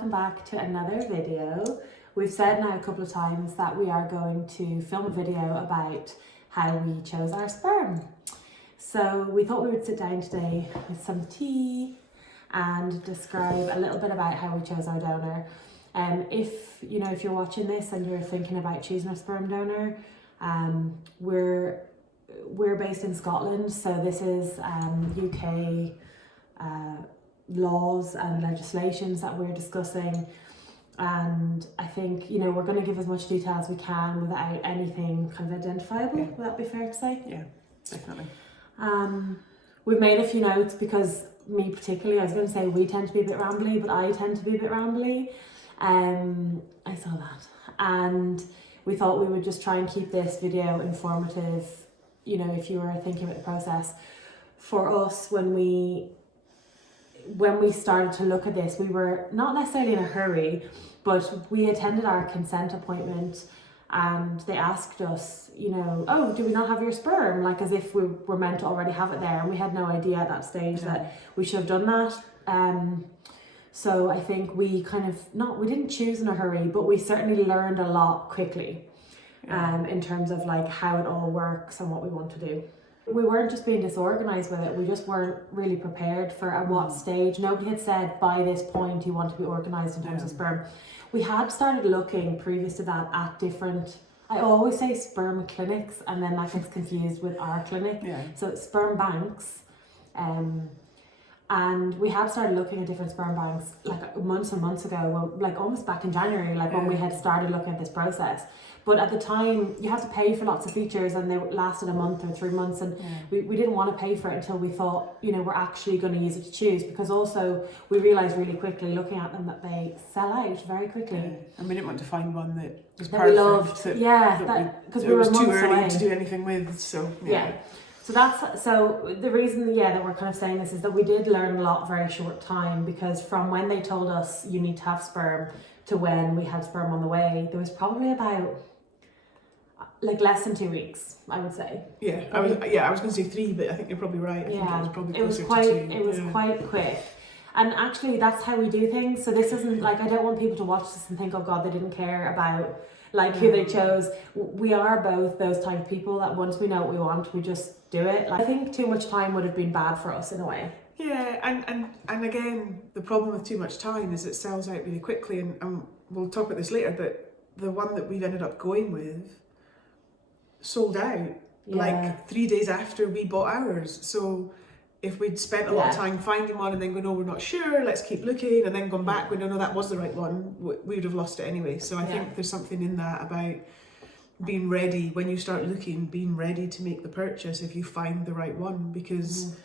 welcome back to another video. We've said now a couple of times that we are going to film a video about how we chose our sperm. So we thought we would sit down today with some tea and describe a little bit about how we chose our donor. If you're watching this and you're thinking about choosing a sperm donor, we're based in Scotland, so this is UK laws and legislations that we're discussing, and I think we're going to give as much detail as we can without anything kind of identifiable. Yeah. Would that be fair to say? Yeah, definitely. We've made a few notes because me particularly, I was going to say we tend to be a bit rambly, but I tend to be a bit rambly. I saw that, and we thought we would just try and keep this video informative. If you were thinking about the process, for us, when we started to look at this, we were not necessarily in a hurry, but we attended our consent appointment and they asked us, oh, do we not have your sperm? Like as if we were meant to already have it there, and we had no idea at that stage that we should have done that. So I think we we didn't choose in a hurry, but we certainly learned a lot quickly in terms of like how it all works and what we want to do. We weren't just being disorganized with it, we just weren't really prepared for at what stage. Nobody had said by this point you want to be organized in terms of sperm. We had started looking previous to that at different, I always say sperm clinics and then that gets confused with our clinic. So it's sperm banks. And we had started looking at different sperm banks like months and months ago, like almost back in January, when we had started looking at this process. But at the time, you have to pay for lots of features and they lasted a month or 3 months, and we didn't want to pay for it until we thought, we're actually going to use it to choose, because also we realised really quickly looking at them that they sell out very quickly. And we didn't want to find one that was that perfect. We loved. Because we were months too early away to do anything with, so So the reason that we're kind of saying this is that we did learn a lot very short time, because from when they told us you need to have sperm to when we had sperm on the way, there was probably about less than 2 weeks, I would say. I was going to say 3, but I think you're probably right. I think it was probably closer to 2. It was quite quick. And actually that's how we do things. So this isn't I don't want people to watch this and think, oh God, they didn't care about who they chose. We are both those type of people that once we know what we want, we just do it. I think too much time would have been bad for us in a way. Yeah, and again, the problem with too much time is it sells out really quickly, and we'll talk about this later, but the one that we've ended up going with sold out 3 days after we bought ours. So if we'd spent a lot of time finding one and then going, no, we're not sure, let's keep looking, and then gone back, we don't know that was the right one, we would have lost it anyway. So I think there's something in that about being ready when you start looking, being ready to make the purchase if you find the right one, because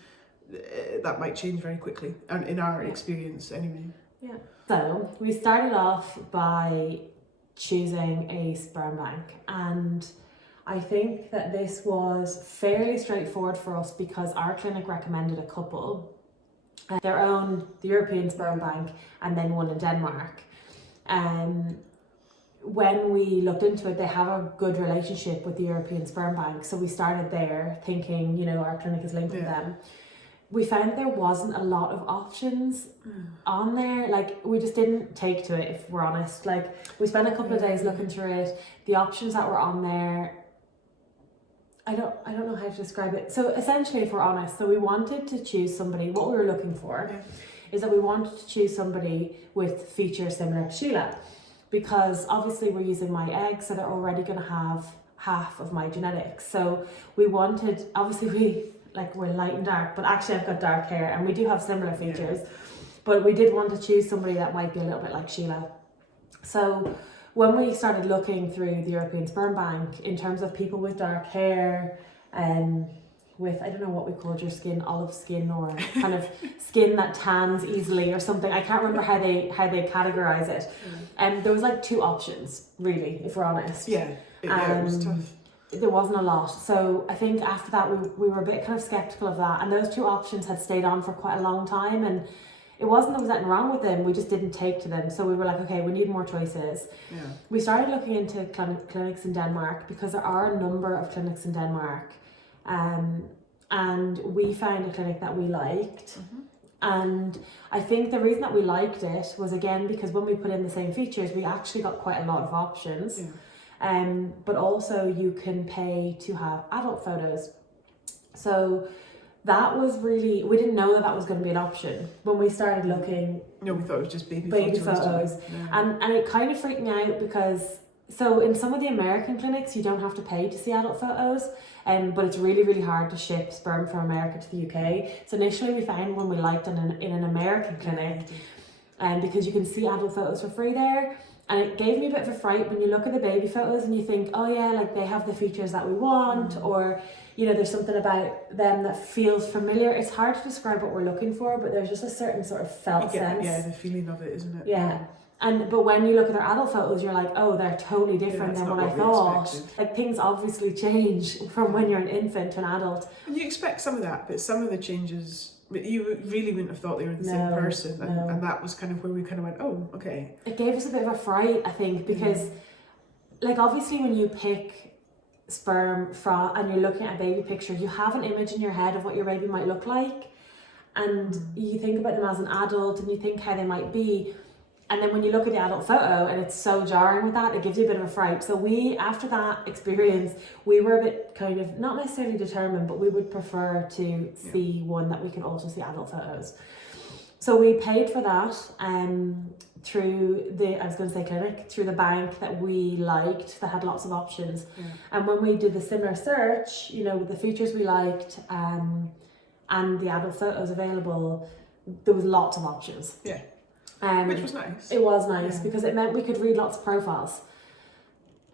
that might change very quickly, and in our experience anyway. So we started off by choosing a sperm bank, and I think that this was fairly straightforward for us because our clinic recommended a couple, their own, the European sperm bank, and then one in Denmark. When we looked into it, they have a good relationship with the European sperm bank, so we started there thinking, our clinic is linked with them. We found there wasn't a lot of options on there. We just didn't take to it, if we're honest. We spent a couple of days looking through it. The options that were on there, I don't know how to describe it. So essentially, if we're honest, so we wanted to choose somebody, what we were looking for is that we wanted to choose somebody with features similar to Sheila, because obviously we're using my eggs, so they're already going to have half of my genetics. So we wanted, obviously we're light and dark, but actually I've got dark hair and we do have similar features, but we did want to choose somebody that might be a little bit like Sheila. So when we started looking through the European sperm bank, in terms of people with dark hair and with, I don't know what we called your skin, olive skin, or kind of skin that tans easily or something, I can't remember how they categorize it. And there was 2 options really, if we're honest. It was tough. There wasn't a lot. So I think after that we were a bit kind of skeptical of that, and those 2 options had stayed on for quite a long time, and it wasn't that there was anything wrong with them, we just didn't take to them. So we were like, okay, we need more choices. We started looking into clinics in Denmark, because there are a number of clinics in Denmark, and we found a clinic that we liked, And I think the reason that we liked it was, again, because when we put in the same features, we actually got quite a lot of options. But also you can pay to have adult photos. So that was really, we didn't know that was going to be an option when we started looking. No, we thought it was just baby photos. And it kind of freaked me out because, so in some of the American clinics, you don't have to pay to see adult photos, but it's really, really hard to ship sperm from America to the UK. So initially we found one we liked in an American clinic, because you can see adult photos for free there. And it gave me a bit of a fright when you look at the baby photos and you think, oh yeah, like they have the features that we want, or, you know, there's something about them that feels familiar. It's hard to describe what we're looking for, but there's just a certain sort of felt sense. Yeah, the feeling of it, isn't it? Yeah. But when you look at their adult photos, you're like, oh, they're totally different than what I thought. Like, things obviously change from when you're an infant to an adult. And you expect some of that, but some of the changes, you really wouldn't have thought they were the same person. And that was kind of where we kind of went, oh, okay. It gave us a bit of a fright, I think, because like obviously when you pick sperm from and you're looking at a baby picture, you have an image in your head of what your baby might look like. And you think about them as an adult and you think how they might be. And then when you look at the adult photo and it's so jarring with that, it gives you a bit of a fright. So we, after that experience, we were a bit kind of, not necessarily determined, but we would prefer to see one that we can also see adult photos. So we paid for that through through the bank that we liked, that had lots of options. And when we did the similar search, you know, with the features we liked and the adult photos available, there was lots of options. Which was nice. It was nice because it meant we could read lots of profiles.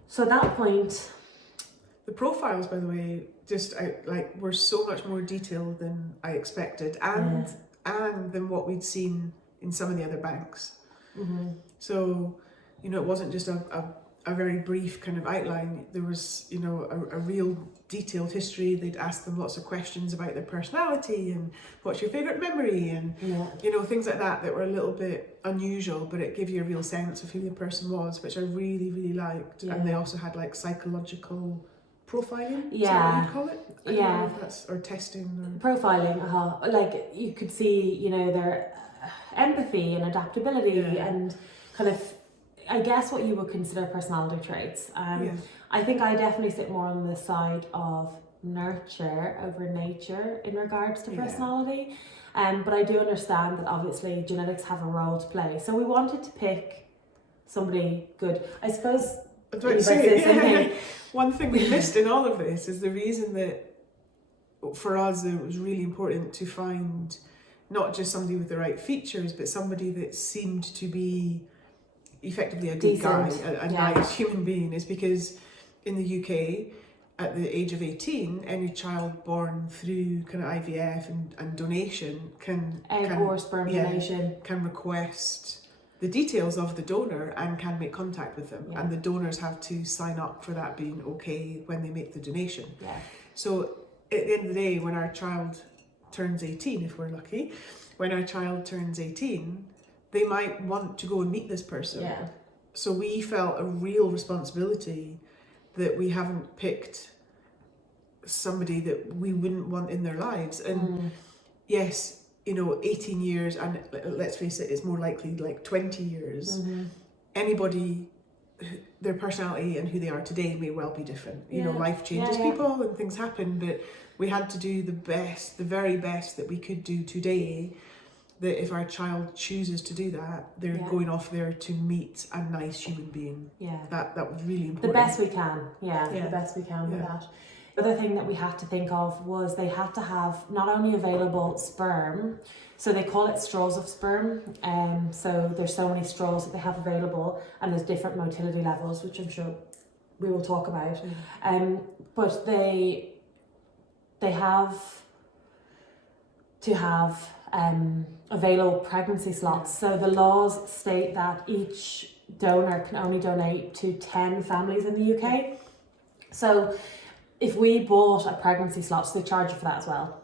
So at that point, the profiles, by the way, just were so much more detailed than I expected, and than what we'd seen in some of the other banks. So, you know, it wasn't just a very brief kind of outline. There was, you know, a real detailed history. They'd ask them lots of questions about their personality and what's your favourite memory and, you know, things like that were a little bit unusual, but it gave you a real sense of who the person was, which I really, really liked. And they also had like psychological profiling, is that what you call it? I don't know if that's, or testing. Or... Profiling, like you could see, you know, their empathy and adaptability and kind of, I guess, what you would consider personality traits. I think I definitely sit more on the side of nurture over nature in regards to personality. But I do understand that obviously genetics have a role to play. So we wanted to pick somebody good. I suppose one thing we missed in all of this is the reason that for us it was really important to find not just somebody with the right features, but somebody that seemed to be effectively a good guy, a nice human being, is because in the UK, at the age of 18, any child born through kind of IVF and donation can request the details of the donor and can make contact with them, and the donors have to sign up for that being okay when they make the donation. So at the end of the day, when our child turns 18, if we're lucky, when our child turns 18, they might want to go and meet this person. So we felt a real responsibility that we haven't picked somebody that we wouldn't want in their lives. And yes, you know, 18 years, and let's face it, it's more likely like 20 years. Anybody, their personality and who they are today may well be different. You know, life changes people and things happen, but we had to do the best, the very best that we could do today, that if our child chooses to do that, they're going off there to meet a nice human being. That was really important. The best we can, the best we can with that. The other thing that we had to think of was they had to have not only available sperm, so they call it straws of sperm, so there's so many straws that they have available, and there's different motility levels, which I'm sure we will talk about. But they have to have available pregnancy slots. So the laws state that each donor can only donate to 10 families in the UK. So if we bought a pregnancy slot, so they charge you for that as well.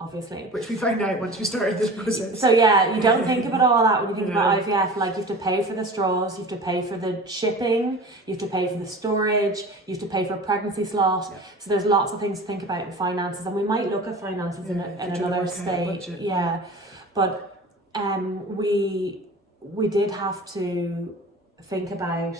Obviously. Which we found out once we started this process. So you don't think about all that when you think about IVF. Like, you have to pay for the straws, you have to pay for the shipping, you have to pay for the storage, you have to pay for a pregnancy slot. So there's lots of things to think about in finances, and we might look at finances in another stage. But we did have to think about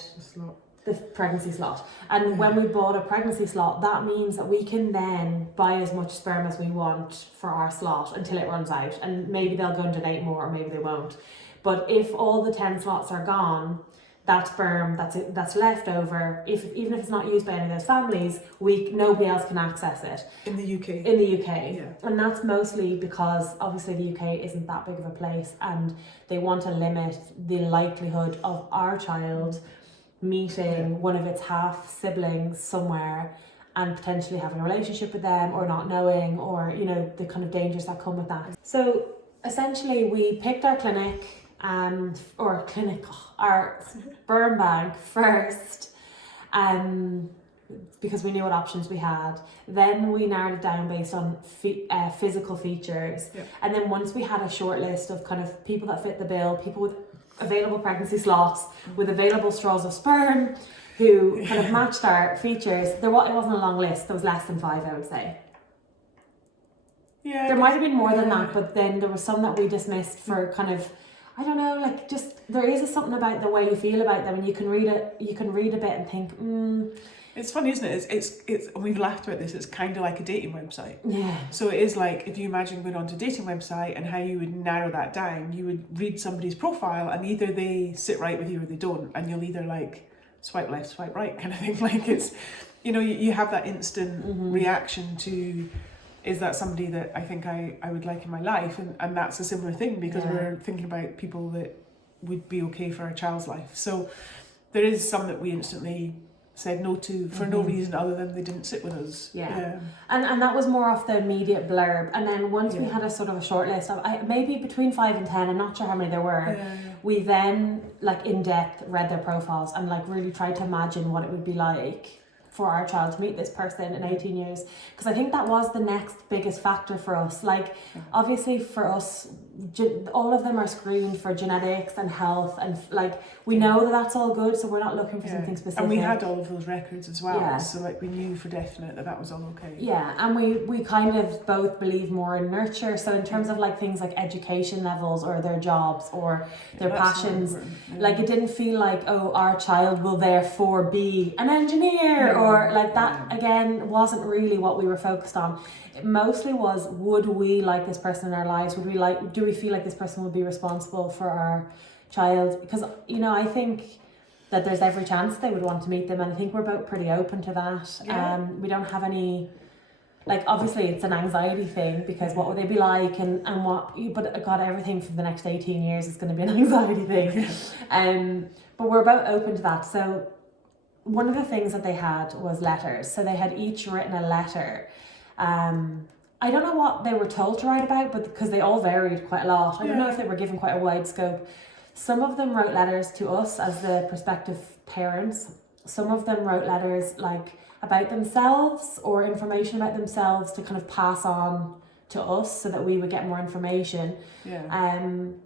the pregnancy slot. And when we bought a pregnancy slot, that means that we can then buy as much sperm as we want for our slot until it runs out. And maybe they'll go and donate more, or maybe they won't. But if all the 10 slots are gone, that sperm that's left over, even if it's not used by any of those families, nobody else can access it. In the UK. In the UK. Yeah. And that's mostly because obviously the UK isn't that big of a place, and they want to limit the likelihood of our child meeting one of its half siblings somewhere and potentially having a relationship with them, or not knowing, or the kind of dangers that come with that. So essentially we picked our clinic, our sperm bank first, because we knew what options we had. Then we narrowed it down based on physical features, and then once we had a short list of kind of people that fit the bill, people with available pregnancy slots, with available straws of sperm, who kind of matched our features, it wasn't a long list. There was less than 5, I would say. Yeah, there might have been more than that, but then there was some that we dismissed for kind of, I don't know, like just there is something about the way you feel about them, and you can read a bit and think, It's funny, isn't it? It's we've laughed about this. It's kind of like a dating website. Yeah. So it is like, if you imagine going onto a dating website and how you would narrow that down, you would read somebody's profile and either they sit right with you or they don't, and you'll either like swipe left, swipe right kind of thing. Like it's, you have that instant reaction to, is that somebody that I think I would like in my life? And that's a similar thing, because we're thinking about people that would be okay for our child's life. So there is some that we instantly said no to for no reason other than they didn't sit with us. Yeah. And that was more off the immediate blurb. And then once we had a sort of a short list of maybe between 5 and 10, I'm not sure how many there were, we then like in depth read their profiles and like really tried to imagine what it would be like for our child to meet this person in 18 years. Because I think that was the next biggest factor for us. Like, obviously for us, all of them are screened for genetics and health, and like we know that that's all good, so we're not looking for something specific. And we had all of those records as well, so like we knew for definite that was all okay. Yeah, and we kind of both believe more in nurture. So in terms of like things like education levels or their jobs or their passions, like it didn't feel like, oh, our child will therefore be an engineer or like that. Again, wasn't really what we were focused on. It mostly was, would we like this person in our lives? Do we feel like this person would be responsible for our child? Because I think that there's every chance they would want to meet them, and I think we're both pretty open to that. We don't have any, like, obviously it's an anxiety thing, because what would they be like and what, but God, everything for the next 18 years is going to be an anxiety thing. But we're both open to that. So one of the things that they had was letters. So they had each written a letter. I don't know what they were told to write about, but because they all varied quite a lot. I don't know if they were given quite a wide scope. Some of them wrote letters to us as the prospective parents. Some of them wrote letters like about themselves or information about themselves to kind of pass on to us so that we would get more information. And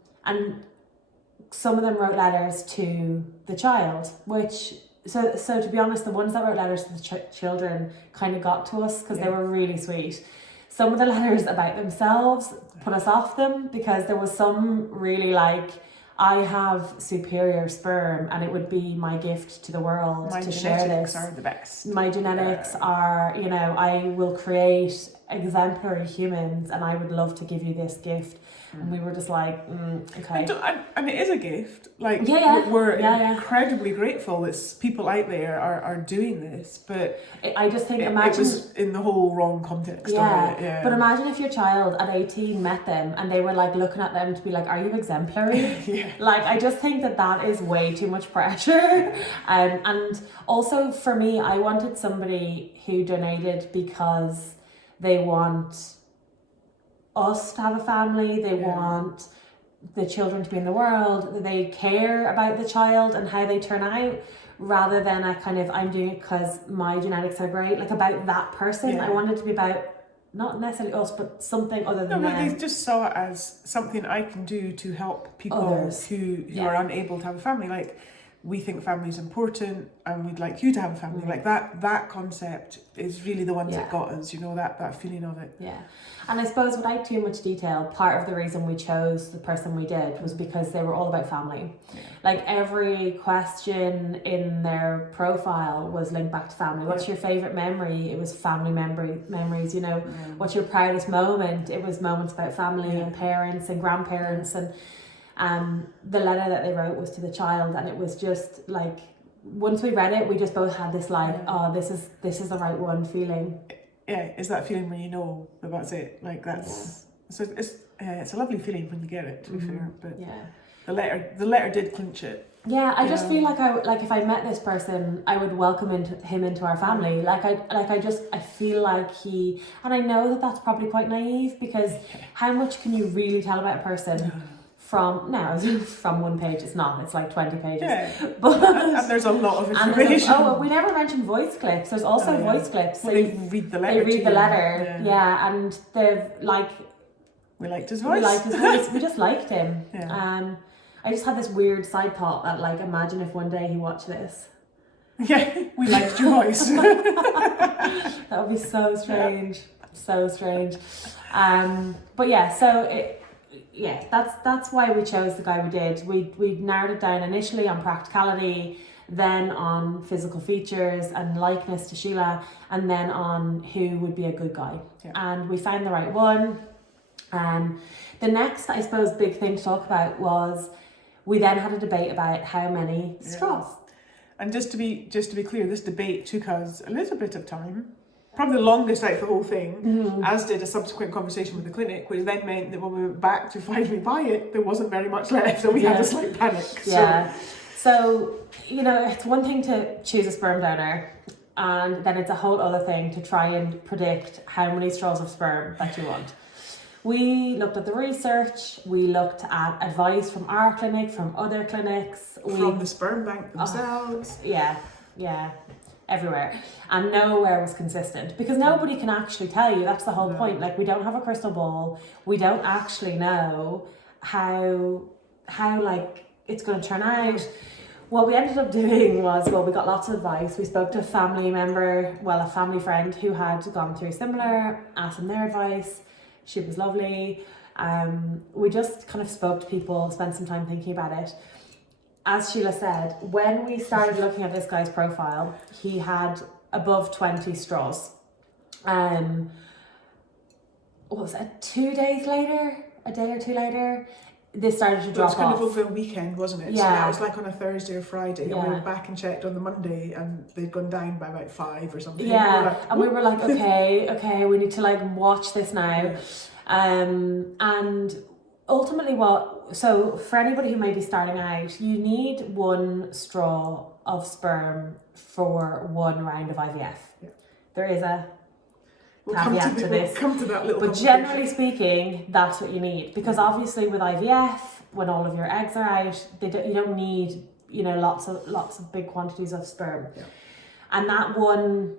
some of them wrote letters to the child, which so to be honest, the ones that wrote letters to the children kind of got to us because they were really sweet. Some of the letters about themselves put us off them, because there was some really like, I have superior sperm and it would be my gift to the world to share this. My genetics are the best. My genetics are, I will create exemplary humans and I would love to give you this gift. And we were just like, okay. And it is a gift. Like, we're incredibly grateful that people out there are doing this. But I just think, imagine. It was in the whole wrong context of it. Yeah. But imagine if your child at 18 met them and they were like looking at them to be like, are you exemplary? Like, I just think that is way too much pressure. And also for me, I wanted somebody who donated because they want us to have a family, they want the children to be in the world, they care about the child and how they turn out, rather than a kind of, I'm doing it because my genetics are great, like about that person. I wanted to be about not necessarily us, but something other than them. No, they just saw it as something I can do to help people who are unable to have a family. Like, we think family is important and we'd like you to have a family. Like that concept is really the ones that got us, you know, that feeling of it. Yeah. And I suppose without too much detail, part of the reason we chose the person we did was because they were all about family. Yeah. Like every question in their profile was linked back to family. What's your favourite memory? It was family memories, you know. What's your proudest moment? It was moments about family and parents and grandparents. And the letter that they wrote was to the child, and it was just like, once we read it, we just both had this like, oh, this is the right one feeling. Yeah, it's that feeling when you know that that's it. Like that's so it's a lovely feeling when you get it. To be fair, but the letter did clinch it. Yeah, I just feel like if I met this person, I would welcome him into our family. I feel like he, and I know that that's probably quite naive, because how much can you really tell about a person? From one page? It's not. It's like 20 pages. Yeah. But and there's a lot of information. We never mentioned voice clips. There's also voice clips. So they read the letter. They read the letter. And they've like. We liked his voice. We just liked him. Yeah. I just had this weird side thought that, like, imagine if one day he watched this. Yeah, we liked your voice. That would be so strange. So strange. But yeah, so it. Yeah, that's why we chose the guy we did. We narrowed it down initially on practicality, then on physical features and likeness to Sheila, and then on who would be a good guy. Yeah. And we found the right one. The next, I suppose, big thing to talk about was we then had a debate about how many straws. And just to be clear, this debate took us a little bit of time. Probably the longest out of the whole thing, as did a subsequent conversation with the clinic, which then meant that when we went back to finally buy it, there wasn't very much left, and we had a slight panic. Yeah. So, you know, it's one thing to choose a sperm donor, and then it's a whole other thing to try and predict how many straws of sperm that you want. We looked at the research, we looked at advice from our clinic, from other clinics. From the sperm bank themselves. Yeah. Everywhere, and nowhere was consistent, because nobody can actually tell you. That's the whole point. Like, we don't have a crystal ball. We don't actually know how like it's going to turn out. What we ended up doing was, we got lots of advice. We spoke to a family friend who had gone through similar, asked them their advice. She was lovely. We just kind of spoke to people, spent some time thinking about it. As Sheila said, when we started looking at this guy's profile, he had above 20 straws. What was it, 2 days later? A day or two later? They started to drop off. It was kind of over a weekend, wasn't it? Yeah. So that was like on a Thursday or Friday, and we went back and checked on the Monday, and they'd gone down by about 5 or something. Yeah, and we were like, okay, we need to like watch this now. And ultimately so for anybody who may be starting out, you need 1 straw of sperm for 1 round of IVF. Yeah. There is a caveat to this. We'll come to that little. But generally speaking, that's what you need, because obviously with IVF, when all of your eggs are out, you don't need, you know, lots of big quantities of sperm. Yeah. And that one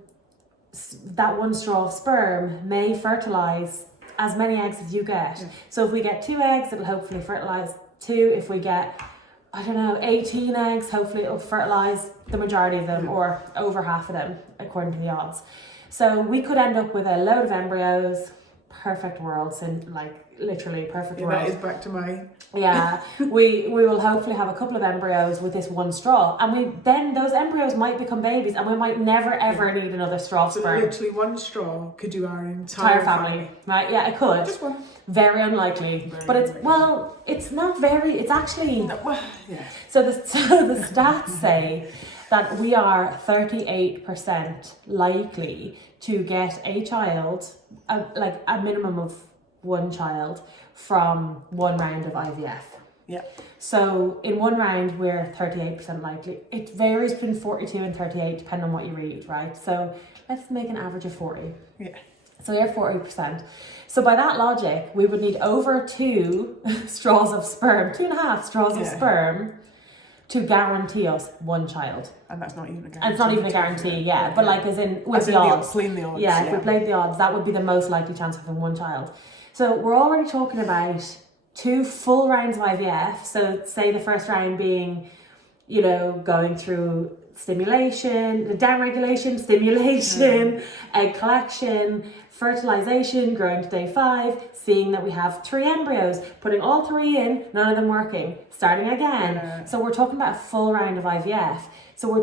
straw of sperm may fertilize as many eggs as you get. Yeah. So if we get 2 eggs, it'll hopefully fertilize 2. If we get, 18 eggs, hopefully it'll fertilize the majority of them, or over half of them, according to the odds. So we could end up with a load of embryos, perfect worlds, and like literally perfect world. That is back to my. Yeah, we will hopefully have a couple of embryos with this 1 straw, and then those embryos might become babies, and we might never ever need another straw of sperm. So literally 1 straw could do our entire family. Right? Yeah, it could. Just 1. Very unlikely, but it's not very. It's actually. So the stats say that we are 38% likely to get a child, like a minimum of 1 child, from 1 round of IVF. Yeah. So in 1 round, we're 38% likely. It varies between 42 and 38, depending on what you read, right? So let's make an average of 40. Yeah. So they're 40%. So by that logic, we would need over 2 straws of sperm, 2.5 straws of sperm, to guarantee us 1 child. And that's not even a guarantee. And it's not even a guarantee, but like as in with the odds. Playing the odds. Yeah, if we played the odds, that would be the most likely chance of having 1 child. So we're already talking about 2 full rounds of IVF. So say the first round being you know, going through stimulation, downregulation, stimulation, egg collection, fertilization, growing to day 5, seeing that we have 3 embryos, putting all 3 in, none of them working, starting again. Yeah. So we're talking about a full round of IVF. So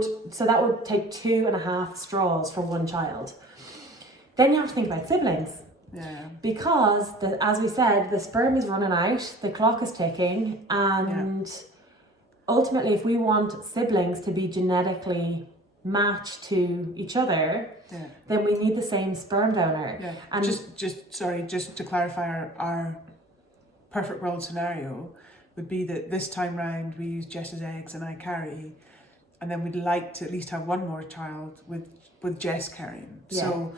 that would take 2.5 straws for one child. Then you have to think about siblings. Yeah. Because, as we said, the sperm is running out, the clock is ticking, and ultimately, if we want siblings to be genetically matched to each other, then we need the same sperm donor. Yeah. And just to clarify, our perfect world scenario would be that this time round we use Jess's eggs and I carry, and then we'd like to at least have one more child with Jess carrying. Yeah. So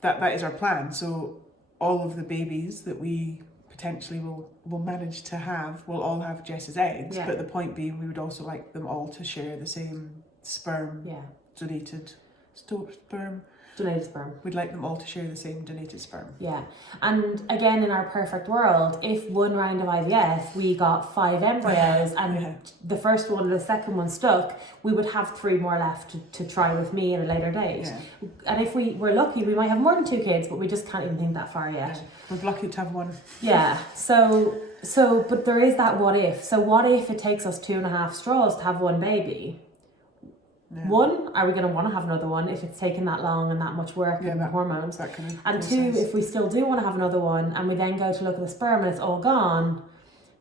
that is our plan. So all of the babies that we potentially will manage to have will all have Jess's eggs. Yeah. But the point being, we would also like them all to share the same sperm, donated sperm. Donated sperm. We'd like them all to share the same donated sperm. Yeah. And again, in our perfect world, if one round of IVF we got 5 embryos and the first one and the second one stuck, we would have 3 more left to try with me at a later date. Yeah. And if we were lucky, we might have more than 2 kids, but we just can't even think that far yet. Yeah. We're lucky to have 1. Yeah. So but there is that what if. So what if it takes us 2.5 straws to have 1 baby? Yeah. 1, are we going to want to have another one if it's taken that long and that much work and hormones? That kind of and process. 2, if we still do want to have another one and we then go to look at the sperm and it's all gone,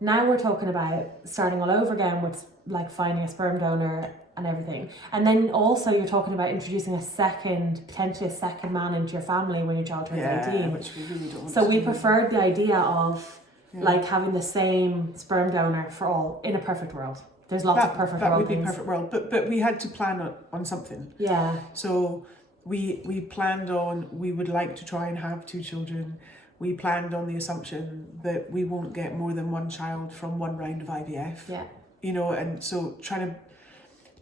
now we're talking about starting all over again with like finding a sperm donor and everything. And then also you're talking about introducing potentially a second man into your family when your child turns 18. Which we really don't want so to we do. preferred the idea of like having the same sperm donor for all in a perfect world. There's lots of perfect world That would be things. perfect world, but we had to plan on something. Yeah. So we planned on, we would like to try and have 2 children. We planned on the assumption that we won't get more than 1 child from 1 round of IVF. Yeah. You know, and so trying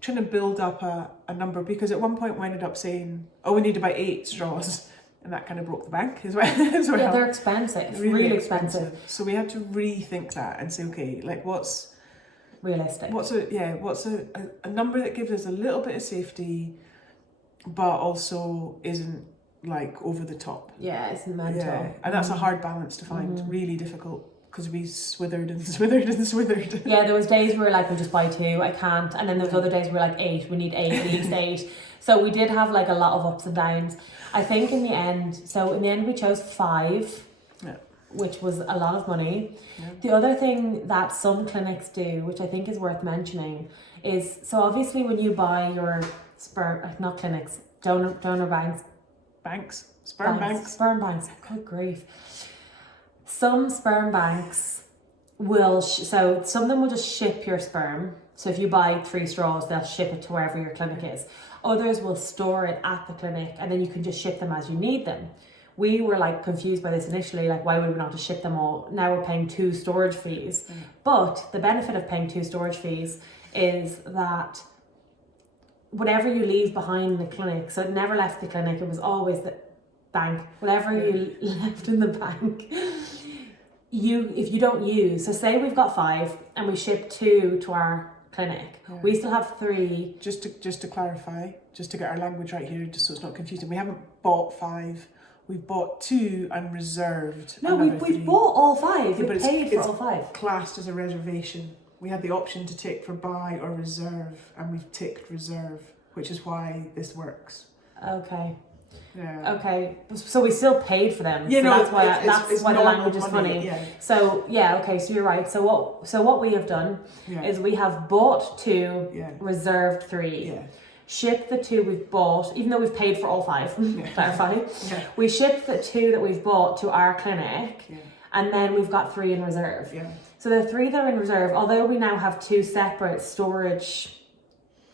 to build up a number, because at one point we ended up saying, we need about 8 straws. And that kind of broke the bank as well. Yeah, they're expensive, really expensive. So we had to rethink that and say, okay, like what's realistic? What's a number that gives us a little bit of safety, but also isn't like over the top. Yeah, it's mental. Yeah, and that's a hard balance to find. Really difficult, because we swithered and swithered and swithered. Yeah, there was days we were like, we'll just buy 2, I can't. And then there was other days we were like 8, we need 8, at least 8. So we did have like a lot of ups and downs. I think in the end we chose 5. Yeah. Which was a lot of money. Yeah. The other thing that some clinics do, which I think is worth mentioning, is so obviously when you buy your sperm, not clinics, donor banks, sperm banks. Good grief. Some sperm banks will, so some of them will just ship your sperm. So if you buy 3 straws, they'll ship it to wherever your clinic is. Others will store it at the clinic and then you can just ship them as you need them. We were like confused by this initially, like why would we not just ship them all? Now we're paying 2 storage fees. But the benefit of paying 2 storage fees is that whatever you leave behind in the clinic, so it never left the clinic, it was always the bank, whatever you left in the bank, if you don't use, so say we've got 5 and we ship 2 to our clinic, we still have 3. Just to clarify, just to get our language right here, just so it's not confusing, we haven't bought 5. We've bought 2 and reserved. No, we've bought all 5. We paid for all 5. Classed as a reservation. We had the option to tick for buy or reserve, and we've ticked reserve, which is why this works. Okay. Yeah. Okay. So we still paid for them. Yeah, so no, that's why the language is funny. Yeah. So okay. So you're right. So what we have done is we have bought 2, reserved 3. Yeah. Ship the 2 we've bought, even though we've paid for all 5, clarify. We shipped the 2 that we've bought to our clinic, and then we've got 3 in reserve. Yeah. So the 3 that are in reserve, although we now have 2 separate storage,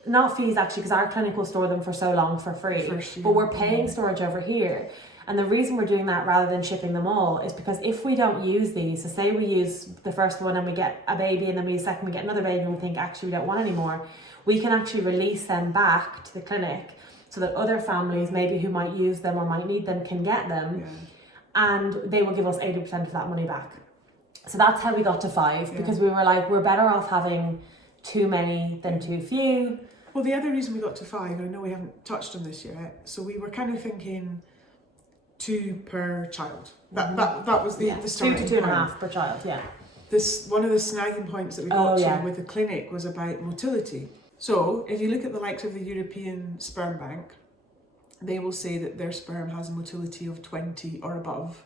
not fees actually, because our clinic will store them for so long for free, but we're paying storage over here. And the reason we're doing that rather than shipping them all is because if we don't use these, so say we use the first one and we get a baby, and then we use the second, we get another baby, and we think actually we don't want any more, we can actually release them back to the clinic so that other families maybe who might use them or might need them can get them, and they will give us 80% of that money back. So that's how we got to 5, because we were like, we're better off having too many than too few. Well, the other reason we got to 5, I know we haven't touched on this yet, so we were kind of thinking 2 per child. That was the starting 2 to 2.5 point. per child, yeah. One of the snagging points that we got to with the clinic was about motility. So if you look at the likes of the European Sperm Bank, they will say that their sperm has a motility of 20 or above,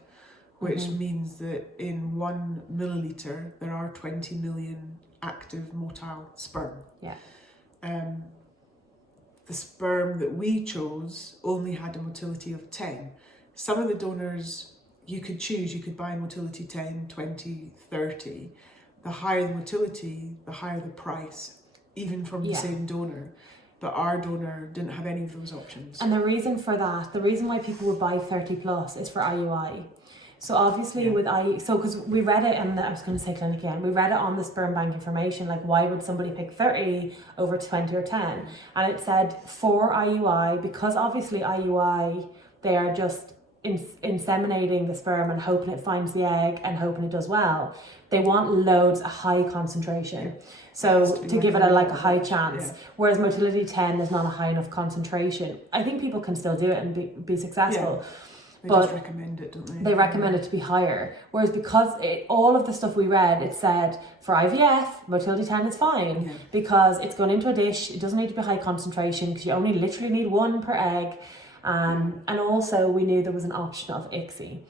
which means that in 1 milliliter there are 20 million active motile sperm. Yeah. The sperm that we chose only had a motility of 10. Some of the donors you could choose, you could buy motility 10, 20, 30. The higher the motility, the higher the price, even from the same donor. But our donor didn't have any of those options. And the reason for that, the reason why people would buy 30 plus is for IUI. So obviously with because we read it, and I was going to say clinic again, we read it on the sperm bank information, like why would somebody pick 30 over 20 or 10? And it said for IUI, because obviously IUI, they are just inseminating the sperm and hoping it finds the egg and hoping it does well. They want loads, a high concentration. So to give it a high chance. Whereas motility 10, there's not a high enough concentration. I think people can still do it and be successful. They just recommend it, don't they? They recommend it to be higher. Whereas because all of the stuff we read, it said for IVF, motility 10 is fine because it's going into a dish. It doesn't need to be high concentration because you only literally need 1 per egg. And also we knew there was an option of ICSI.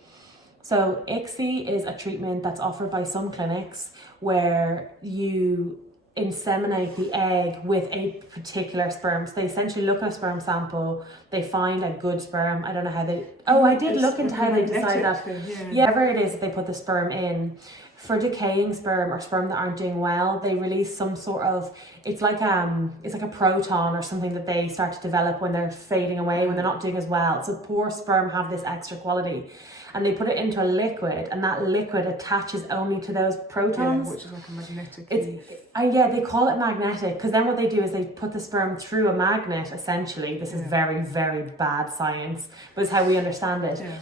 So ICSI is a treatment that's offered by some clinics where you inseminate the egg with a particular sperm. So they essentially look at a sperm sample, they find a good sperm. I don't know how they... Oh, I did look into how they decide that. Whatever it is that they put the sperm in. For decaying sperm or sperm that aren't doing well, they release some sort of... It's like a proton or something that they start to develop when they're fading away, when they're not doing as well. So poor sperm have this extra quality. And they put it into a liquid, and that liquid attaches only to those protons. Yeah, which is like a magnetic. They call it magnetic, because then what they do is they put the sperm through a magnet, essentially. This is very, very bad science, but it's how we understand it. Yeah.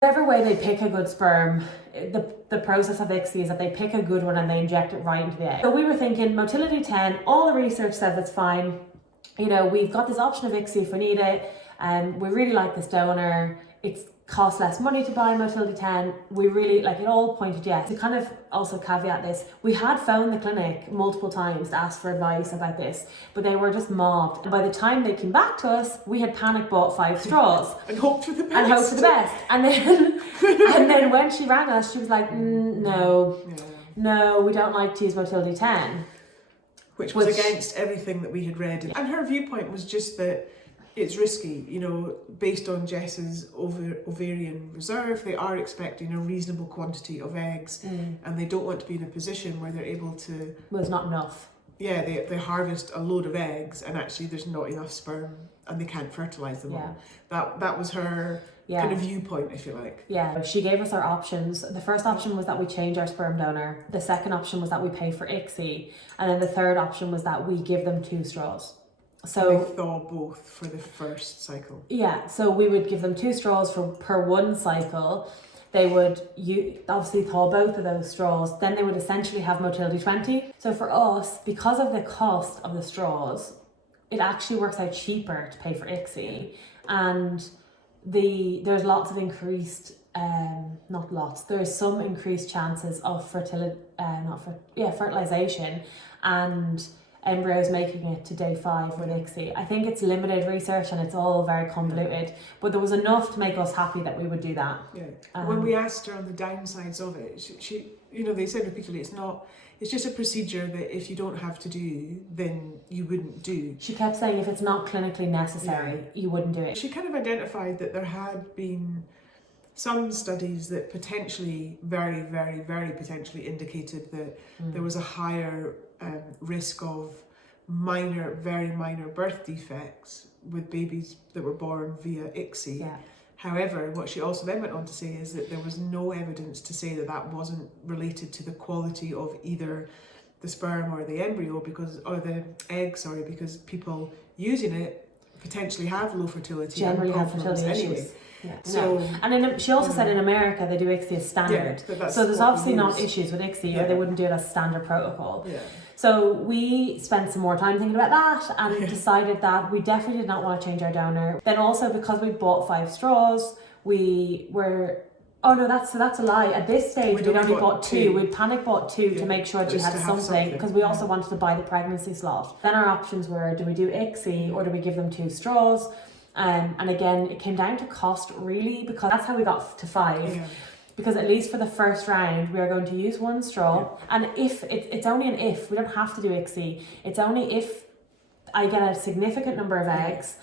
Whatever way they pick a good sperm, the process of ICSI is that they pick a good one and they inject it right into the egg. So we were thinking motility 10, all the research says it's fine. You know, we've got this option of ICSI if we need it. We really like this donor. It costs less money to buy motility 10. We really, it all pointed yes. To kind of also caveat this, we had phoned the clinic multiple times to ask for advice about this, but they were just mobbed. And by the time they came back to us, we had panic bought 5 straws. And hoped for the best. And then when she rang us, she was like, no, we don't like to use motility 10. Which was against everything that we had read. And her viewpoint was just that it's risky, you know, based on Jess's ovarian reserve, they are expecting a reasonable quantity of eggs and they don't want to be in a position where they're able to... Well, it's not enough. Yeah, they harvest a load of eggs and actually there's not enough sperm and they can't fertilise them all. That was her kind of viewpoint, if you like. Yeah, she gave us our options. The first option was that we change our sperm donor. The second option was that we pay for ICSI. And then the third option was that we give them 2 straws. So they thaw both for the first cycle. Yeah, so we would give them 2 straws per 1 cycle. They would obviously thaw both of those straws. Then they would essentially have motility 20. So for us, because of the cost of the straws, it actually works out cheaper to pay for ICSI. And there's lots of increased, there's some increased chances of fertilization and embryos making it to day 5 with ICSI. I think it's limited research and it's all very convoluted, but there was enough to make us happy that we would do that. Yeah. When we asked her on the downsides of it, she they said repeatedly, it's just a procedure that if you don't have to do, then you wouldn't do. She kept saying if it's not clinically necessary, you wouldn't do it. She kind of identified that there had been some studies that potentially, very, very, very potentially indicated that there was a higher risk of very minor birth defects with babies that were born via ICSI. However, what she also then went on to say is that there was no evidence to say that that wasn't related to the quality of either the sperm or the embryo, or the egg, sorry, because people using it potentially have low fertility. Generally have fertility issues. Yeah. So, and she also said in America they do ICSI as standard. Yeah, so there's obviously not issues with ICSI, or they wouldn't do it as standard protocol. Yeah. So we spent some more time thinking about that and decided that we definitely did not want to change our donor. Then also, because we bought 5 straws, we were... Oh no, that's a lie. At this stage, we'd only bought 2. We'd panic bought 2 to make sure that we had something, because we also wanted to buy the pregnancy slot. Then our options were, do we do ICSI or do we give them 2 straws? And again, it came down to cost really, because that's how we got to 5. Yeah. Because at least for the first round, we are going to use 1 straw. Yeah. And if it's only an if, we don't have to do ICSI. It's only if I get a significant number of eggs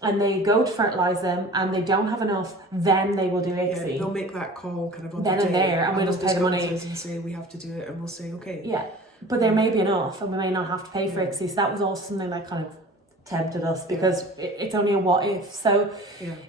and they go to fertilise them and they don't have enough, then they will do ICSI. Yeah, they'll make that call kind of on then the day. And there, and we'll just pay the money. And say we have to do it, and we'll say, okay. Yeah, but there may be enough and we may not have to pay for ICSI. So that was also something that kind of tempted us, because it's only a what if. So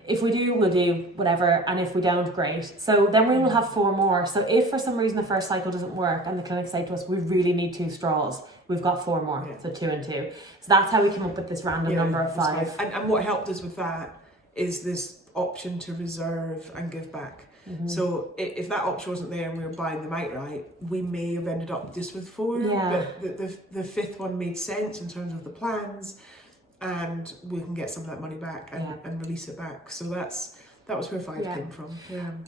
if we do, we'll do whatever, and if we don't, great. So then we will have 4 more. So if for some reason the first cycle doesn't work and the clinic say to us we really need 2 straws, we've got 4 more. So 2 and 2. So that's how we came up with this random number of 5. And what helped us with that is this option to reserve and give back. So if that option wasn't there and we were buying them outright, we may have ended up just with 4. But the 5th one made sense in terms of the plans, and we can get some of that money back and release it back. So that was where 5 came from.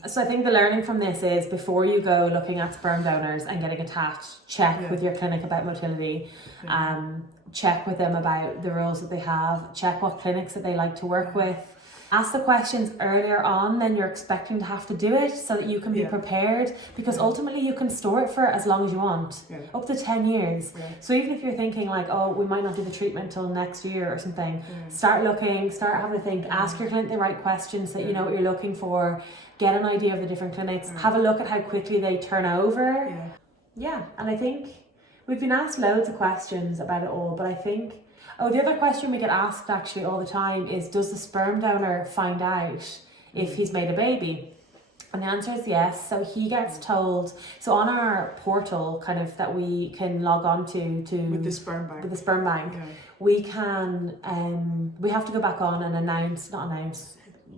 So I think the learning from this is, before you go looking at sperm donors and getting attached, check with your clinic about motility, check with them about the rules that they have, check what clinics that they like to work with. Ask the questions earlier on than you're expecting to have to do it, so that you can be prepared, because ultimately you can store it for as long as you want, up to 10 years. So even if you're thinking like, oh, we might not do the treatment till next year or something, start looking, start having a think, ask your clinic the right questions so that you know what you're looking for, get an idea of the different clinics, have a look at how quickly they turn over. And I think we've been asked loads of questions about it all, but I think the other question we get asked actually all the time is, does the sperm donor find out if he's made a baby? And the answer is yes. So he gets told, so on our portal kind of that we can log on to with the sperm bank, we can we have to go back on and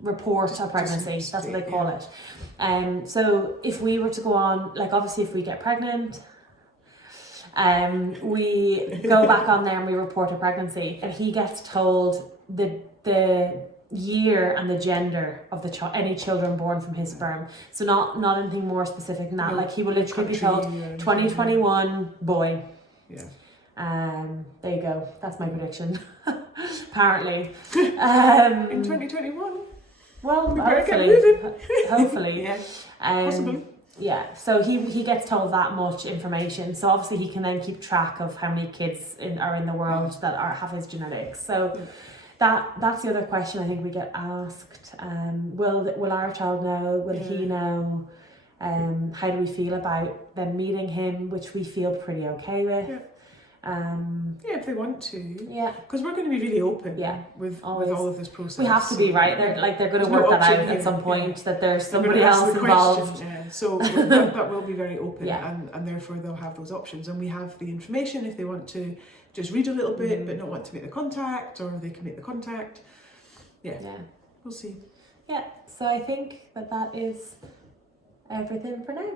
report a pregnancy. That's what they call it. So if we were to go on, like obviously if we get pregnant, we go back on there and we report a pregnancy, and he gets told the year and the gender of the any children born from his sperm. So not anything more specific than that. Like he will literally be told 2021 boy. There you go. That's my prediction. Apparently. In 2021. Well, we better get moving. Hopefully. Possibly. Yeah, so he gets told that much information. So obviously he can then keep track of how many kids are in the world that have his genetics. So that's the other question I think we get asked. Will our child know? Will he know? How do we feel about them meeting him, which we feel pretty okay with. If they want to. Because we're going to be really open with all of this process. We have to be, right? They're going to work that out at some point, that there's somebody else involved. So that will be very open, and therefore they'll have those options. And we have the information if they want to just read a little bit but not want to make the contact, or they can make the contact. We'll see. So I think that is everything for now.